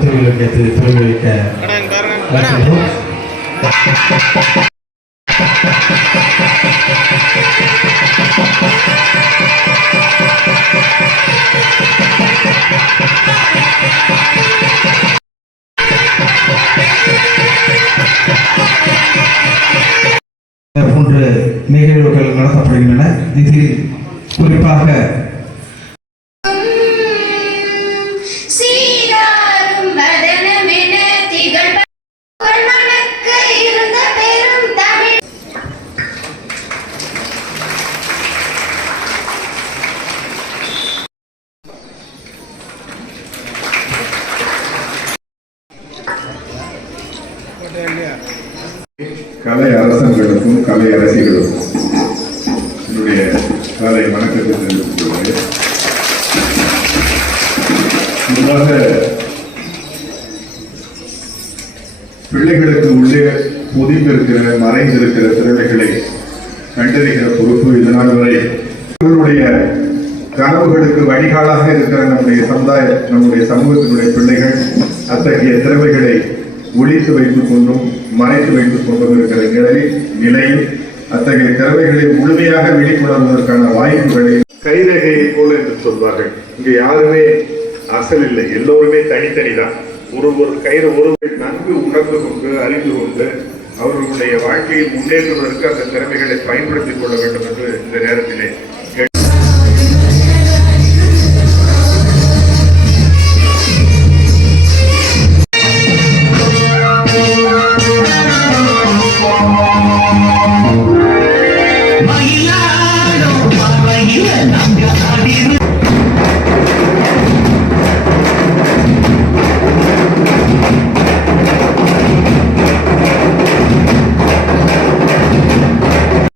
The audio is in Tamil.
திருவிழா திருவிழா வைக்க நிகழ்வுகள் நடத்தப்படுகின்றன. இதில் குறிப்பாக கலை அரசர்களுக்கும் கலை அரசிகளுக்கும் என்னுடைய கலை வணக்கத்தை தெரிவித்துக் கொள்கிறேன். முன்பாக பிள்ளைகளுக்கு உள்ளே பொதிந்திருக்கிற மறைந்திருக்கிற திறமைகளை கண்டறிகிற பொறுப்பு இதனால் வரை இவர்களுடைய கனவுகளுக்கு வழிகாலாக இருக்கிற நம்முடைய சமுதாய நம்முடைய சமூகத்தினுடைய பிள்ளைகள் அத்தகைய திறமைகளை ஒழித்து வைத்துக் கொண்டும் மறைத்து வைத்துக் கொண்டும் இருக்கிற நிலையில் நிலையில் அத்தகைய திறமைகளை முழுமையாக வெளிக்கொணர்வதற்கான வாய்ப்புகளை கைரேகையை போல என்று சொல்வார்கள். இங்கு யாருமே அசல் இல்லை. எல்லோருமே தனித்தனி தான் ஒரு ஒரு கயிறு ஒருவர் நன்கு உணர்ந்து கொண்டு அறிந்து கொண்டு அவர்களுடைய வாழ்க்கையில் முன்னேற்றுவதற்கு அந்த திறமைகளை பயன்படுத்திக் கொள்ள வேண்டும் என்று இந்த நேரத்திலே